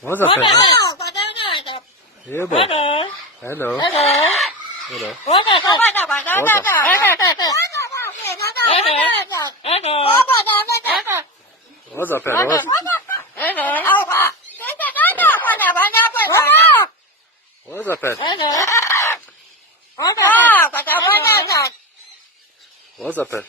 What's up, Pedro? Yeah, boy. Hello. Hello. What's up? What's up, Pedro? What's up, Pedro? What's up, Pedro?